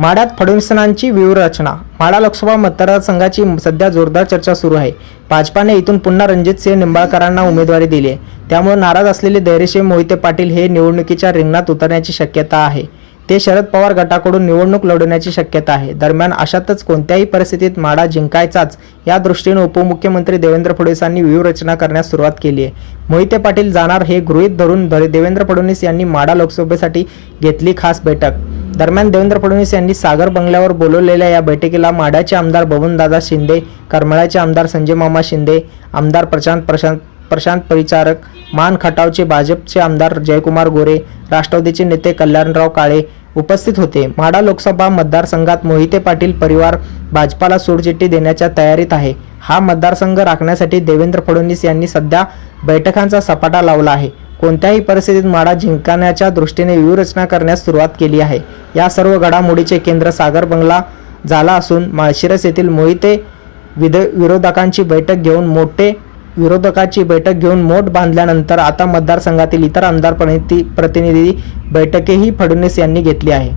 माढ्यात फडणवीसांची व्यूहरचना. माढा लोकसभा मतदारसंघाची सध्या जोरदार चर्चा सुरू आहे. भाजपाने इथून पुन्हा रणजित सिंह निंबाळकरांना उमेदवारी दिली आहे. त्यामुळे नाराज असलेले धैर्यशे मोहिते पाटील हे निवडणुकीच्या रिंगणात उतरण्याची शक्यता आहे. ते शरद पवार गटाकडून निवडणूक लढवण्याची शक्यता आहे. दरम्यान अशातच कोणत्याही परिस्थितीत माढा जिंकायचाच या दृष्टीने उपमुख्यमंत्री देवेंद्र फडणवीसांनी व्यूहरचना करण्यास सुरुवात केली आहे. मोहिते पाटील जाणार हे गृहीत धरून देवेंद्र फडणवीस यांनी माढा लोकसभेसाठी घेतली खास बैठक. दरम्यान देवेंद्र फडणवीस यांनी सागर बंगल्यावर बोलवलेल्या या बैठकीला माढ्याचे आमदार बबनदादा शिंदे करमाळ्याचे आमदार संजय मामा शिंदे आमदार प्रशांत प्रशांत प्रशांत परिचारक मान खटावचे भाजपचे आमदार जयकुमार गोरे राष्ट्रवादीचे नेते कल्याणराव काळे उपस्थित होते. म्हाडा लोकसभा मतदारसंघात मोहिते पाटील परिवार भाजपाला सोडचिठ्ठी देण्याच्या तयारीत आहे. हा मतदारसंघ राखण्यासाठी देवेंद्र फडणवीस यांनी सध्या बैठकांचा सपाटा लावला आहे. कोणत्याही परिस्थितीत माडा जिंकण्याच्या दृष्टीने व्यूहरचना करण्यास सुरुवात केली आहे. या सर्व घडामोडीचे केंद्र सागर बंगला झाला असून माळशिरस येथील मोहिते विध विरोधकांची बैठक घेऊन मोठे विरोधकाची बैठक घेऊन मोठ बांधल्यानंतर आता मतदारसंघातील इतर आमदार प्रति प्रतिनिधी बैठकही फडणवीस यांनी घेतली आहे.